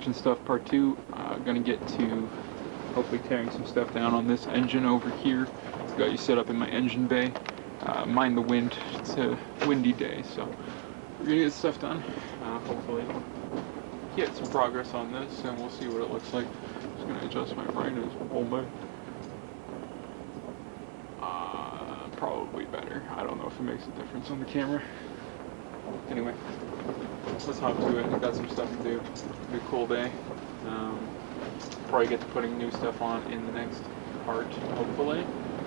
engine stuff part 2. Gonna get to hopefully tearing some stuff down on this engine over here. Got you set up in my engine bay. Mind the wind. It's a windy day, so we're gonna get stuff done. Hopefully get some progress on this, and we'll see what it looks like. Just gonna adjust my brightness a little bit. Probably better. I don't know if it makes a difference on the camera. Anyway, let's hop to it. I've got some stuff to do. It'll be a cool day. Probably get to putting new stuff on in the next part, hopefully.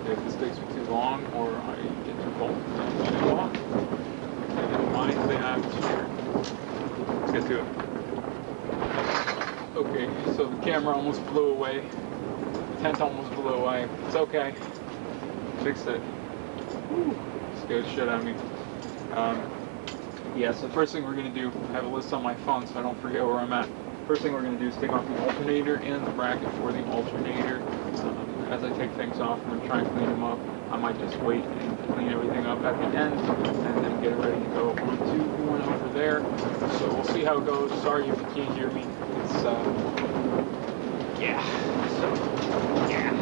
If this takes me too long or I get too cold, I'll show off. I don't mind the atmosphere. Let's get to it. Okay, so the camera almost blew away. The tent almost blew away. It's okay. Fixed it. Woo. Scared the shit out of me. Yeah, so the first thing we're going to do, I have a list on my phone so I don't forget where I'm at. First thing we're going to do is take off the alternator and the bracket for the alternator. As I take things off, I'm going to try and clean them up. I might just wait and clean everything up at the end and then get it ready to go onto one over there. So we'll see how it goes. Sorry if you can't hear me. It's, yeah. So, yeah.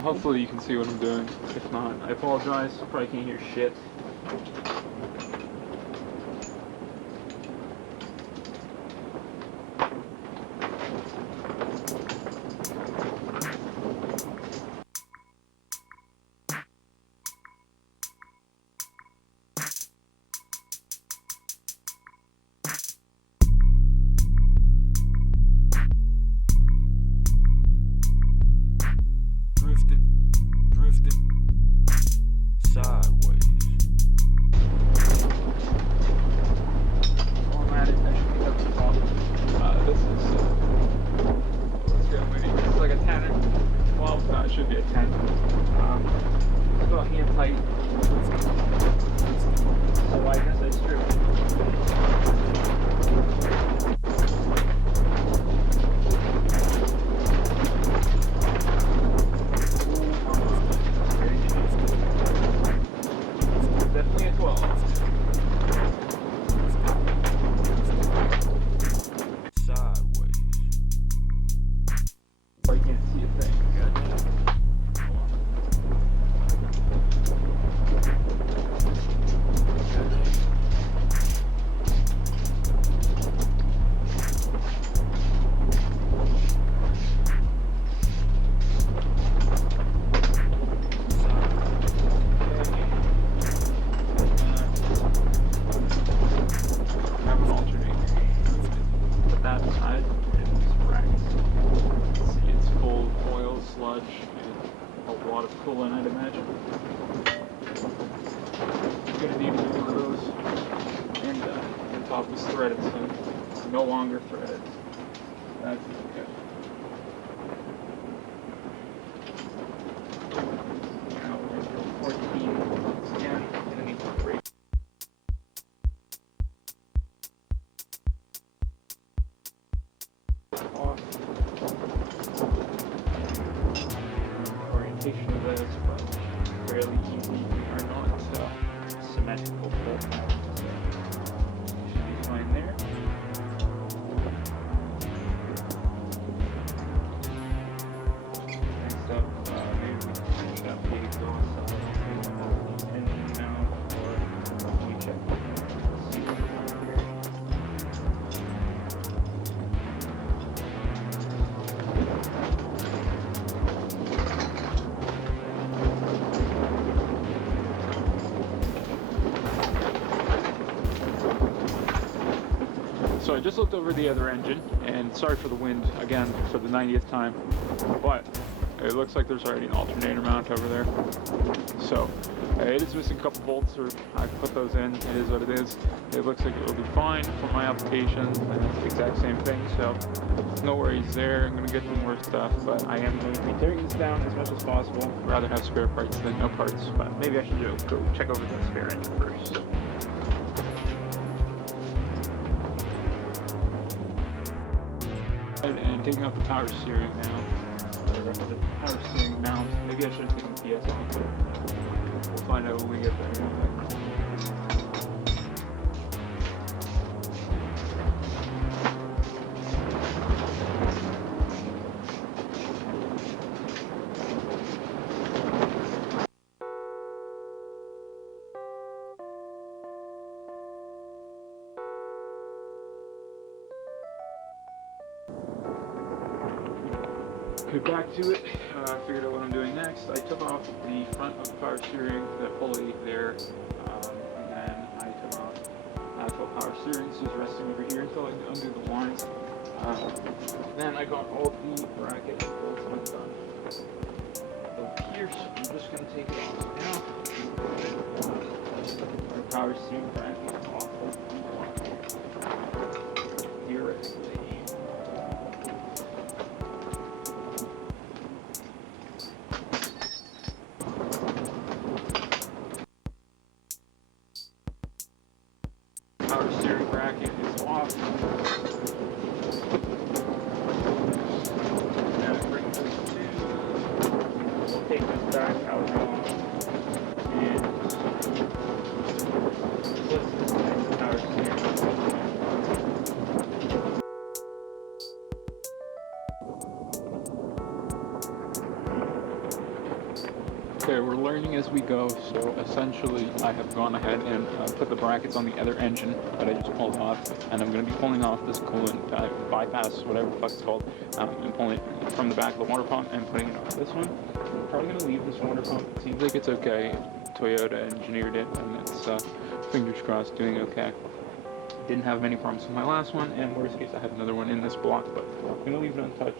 Hopefully you can see what I'm doing. If not, I apologize. Probably can't hear shit. No longer threaded. That's good. Now we're going to go 14. Yeah, gonna need to break. Off. Orientation of this, but fairly easy. We are not symmetrical bolt now. Should be fine there. So I just looked over the other engine, and sorry for the wind again for the 90th time, but it looks like there's already an alternator mount over there. So it is missing a couple bolts, or I put those in. It is what it is. It looks like it will be fine for my application, and it's the exact same thing, so no worries there. I'm going to get some more stuff, but I am going to be tearing this down as much as possible. I'd rather have spare parts than no parts, but maybe I should go check over the spare engine first. And taking out the power steering now, or the power steering mount. Maybe I should have taken the PS off, but we'll find out when we get there. Okay, back to it. I figured out what I'm doing next. I took off the front of the power steering, the pulley there, and then I took off the actual power steering. So it's resting over here until I undo the lines. Then I got all the bracket bolts undone. So here, I'm just going to take it off now. Our power steering bracket is off theoretically. Power steering bracket is off. Now it brings us to, we'll take this back out off, and this is the power steering. Okay, we're learning as we go, so essentially I have gone ahead and put the brackets on the other engine that I just pulled off, and I'm going to be pulling off this coolant bypass, whatever the fuck it's called, and pulling it from the back of the water pump and putting it off this one. I'm probably going to leave this water pump. It seems like it's okay. Toyota engineered it, and it's, fingers crossed, doing okay. Didn't have many problems with my last one, and worst case I had another one in this block, but I'm going to leave it untouched.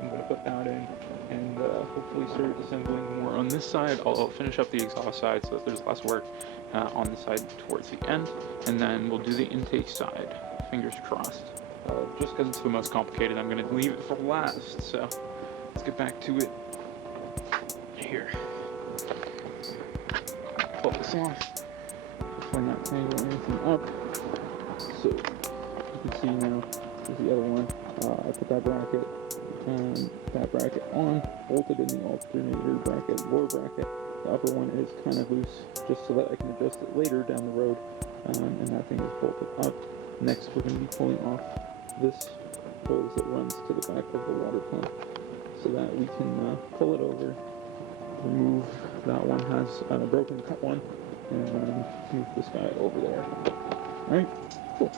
I'm going to put that in and hopefully start assembling more on this side. I'll finish up the exhaust side so that there's less work on the side towards the end, and then we'll do the intake side, fingers crossed. Just because it's the most complicated, I'm going to leave it for last, so let's get back to it. Here. Pull this off. Hopefully not tangle anything up. So, you can see now, there's the other one. I put that bracket on, bolted in the alternator bracket, lower bracket. The upper one is kind of loose, just so that I can adjust it later down the road, and that thing is bolted up. Next, we're going to be pulling off this hose that runs to the back of the water pump, so that we can pull it over, remove that one has a broken cut one, and then move this guy over there. Alright, cool.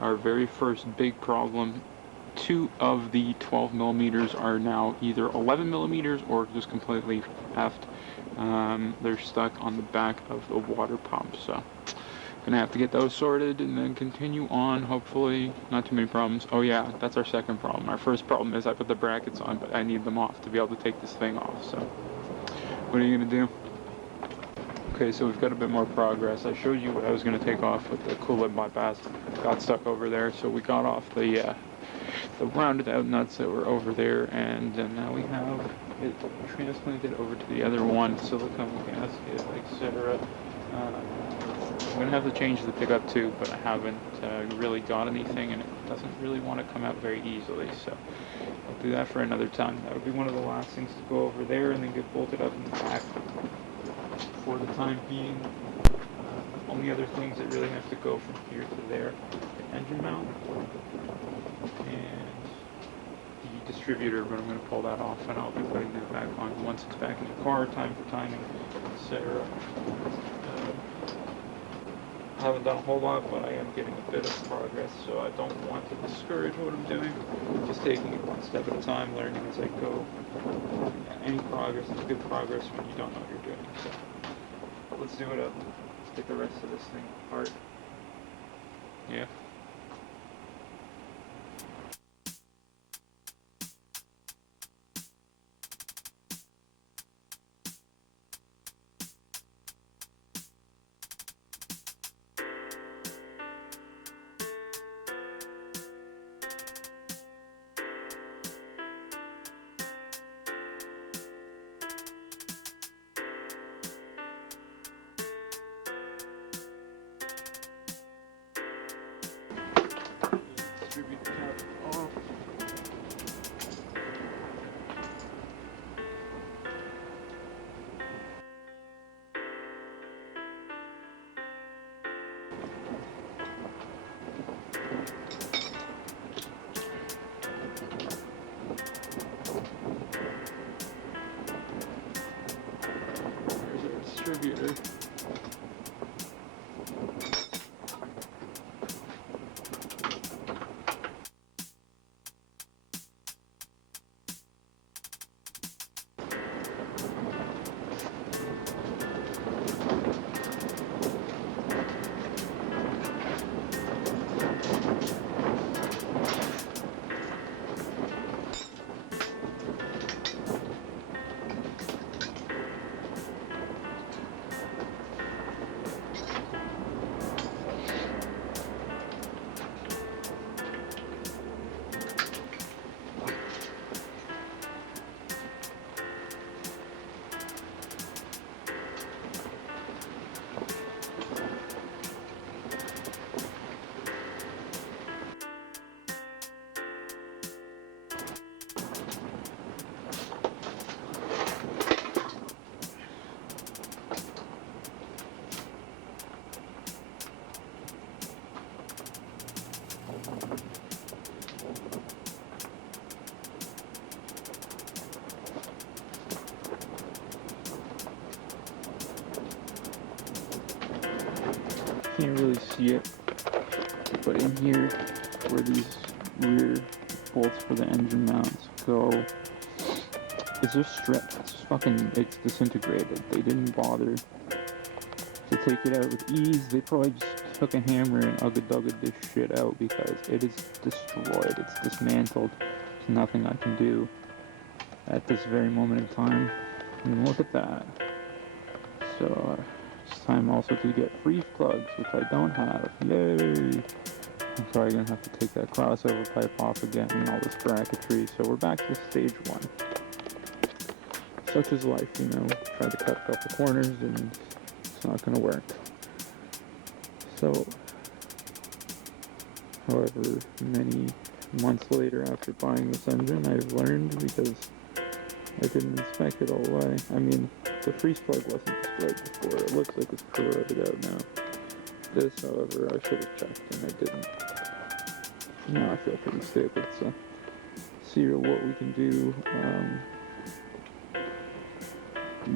Our very first big problem, 2 of the 12 millimeters are now either 11 millimeters or just completely effed. They're stuck on the back of the water pump, so gonna have to get those sorted and then continue on. Hopefully not too many problems. Oh yeah, that's our second problem. Our first problem is I put the brackets on, but I need them off to be able to take this thing off. So what are you gonna do? Okay, so we've got a bit more progress. I showed you what I was going to take off with the coolant bypass. Got stuck over there, so we got off the rounded out nuts that were over there, and now we have it transplanted over to the other one, silicone gasket, etc. I'm going to have to change the pickup too, but I haven't really got anything, and it doesn't really want to come out very easily, so I'll do that for another time. That would be one of the last things to go over there and then get bolted up in the back. For the time being, only other things that really have to go from here to there, the engine mount and the distributor, but I'm going to pull that off and I'll be putting that back on once it's back in the car, time for timing, etc. I haven't done a whole lot, but I am getting a bit of progress, so I don't want to discourage what I'm doing. Just taking it one step at a time, learning as I go. Any progress is good progress when you don't know what you're doing. So let's do it up. Let's get the rest of this thing apart. Yeah. Distribute the cap off. There's our distributor. see it, but in here, where these rear bolts for the engine mounts go, it's just stripped. It's disintegrated. They didn't bother to take it out with ease. They probably just took a hammer and ugga-dugga this shit out because it is destroyed. It's dismantled. There's nothing I can do at this very moment in time. And look at that. So it's time also to get freeze plugs, which I don't have. Yay! I'm probably gonna have to take that crossover pipe off again and all this bracketry. So we're back to stage 1. Such is life, you know. Try to cut a couple corners and it's not gonna work. So, however many months later after buying this engine, I've learned, because I didn't inspect it all the way. I mean, the freeze plug wasn't destroyed before. It looks like it's corroded out now. This, however, I should have checked and I didn't. Now I feel pretty stupid, so see what we can do.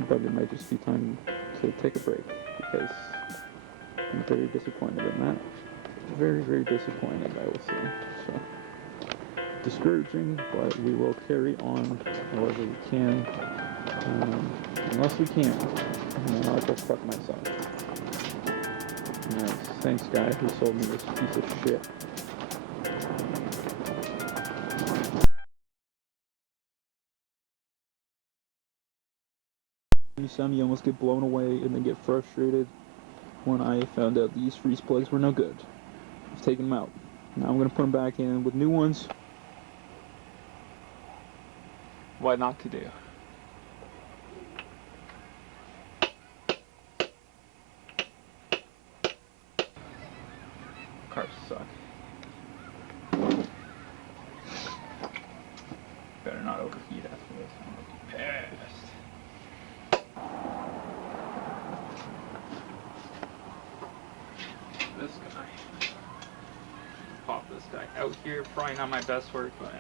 But it might just be time to take a break, because I'm very disappointed in that. Very, very disappointed, I will say. So, discouraging, but we will carry on however we can. Unless we can't, I'll go fuck myself. Nice. Thanks, guy who sold me this piece of shit. You almost get blown away and then get frustrated when I found out these freeze plugs were no good. I've taken them out. Now I'm going to put them back in with new ones. What not to do? Cars suck. Better not overheat after this. I'm gonna be pissed. This guy. Pop this guy out here. Probably not my best work, but